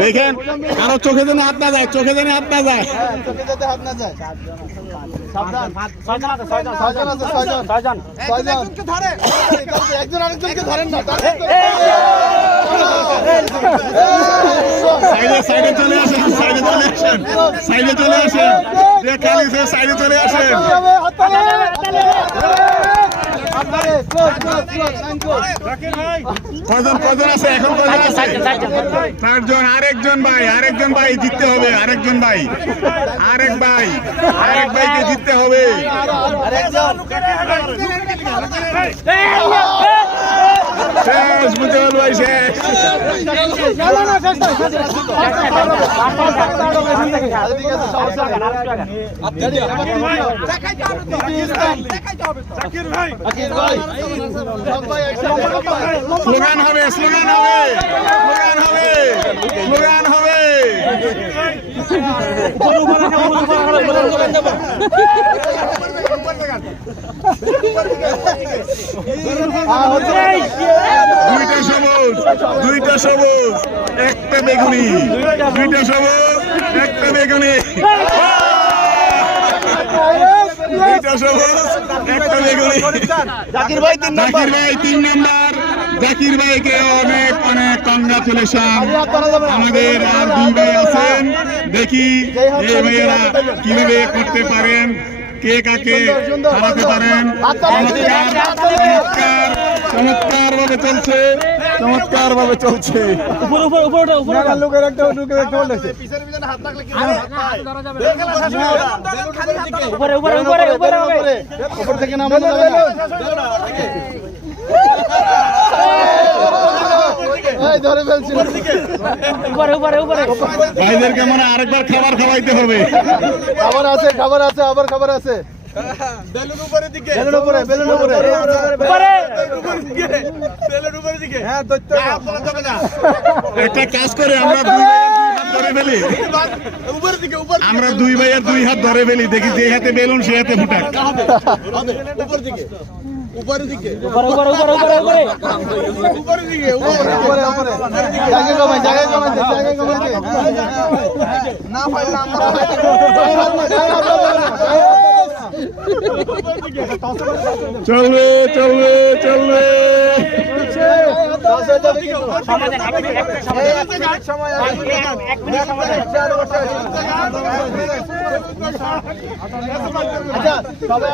দেখেন কারো চোখে যেন হাত না যায়, চোখে যেন হাত না যায়। একজন আরেকজনকে ধরেন না। সাইডে চলে আসেন, সাইডে চলে আসেন, সাইডে চলে আসেন, সাইডে চলে আসেন। কজন আছে এখন? কজন আছে? 4 জন। আরেকজন ভাই জিততে হবে। আরেক ভাইকে জিততে হবে। শেষ মুজাল ভাই, শেষ। স্লোগান হবে, স্লোগান হবে, স্লোগান হবে, স্লোগান হবে। দুইটা সবুজ একটা বেগুনি, দুইটা সবুজ একটা বেগুনি, দুইটা সবুজ একটা বেগুনি। জাকির ভাই 3 নাম্বার। জাকির ভাইকে অনেক অনেক কংগ্রাচুলেশন। আমাদের আর 2 ভাই আছেন, দেখি এই ভাইয়েরা কিভাবে করতে পারেন, কে কাকে হারাতে পারেন। চমৎকার ভাবে চলছে, চমৎকার ভাবে চলছে। ভাইদেরকে মনে আরেকবার খাবার খাওয়াইতে হবে। খাবার আছে, খাবার আছে, আবার খাবার আছে। বেলুন উপরের দিকে, বেলুন উপরে, বেলুন উপরে, বেলুন উপরের দিকে। হ্যাঁ, দৈত্য যাবে না। একটা কাজ করে আমরা 2 ভাইয়ের 2 হাত ধরে ফেলি। উপরের দিকে, উপর আমরা 2 ভাইয়ের 2 হাত ধরে ফেলি, দেখি যে হাতে বেলুন সে হাতে ফুটাক। উপরের দিকে, উপরের দিকে, উপরে উপরে উপরে উপরে উপরে উপরের দিকে, উপরে উপরে উপরে। জায়গা কমাই, জায়গা কমাই, জায়গা কমাই। না ভাই, না চলবে চলবে চলবে। সময়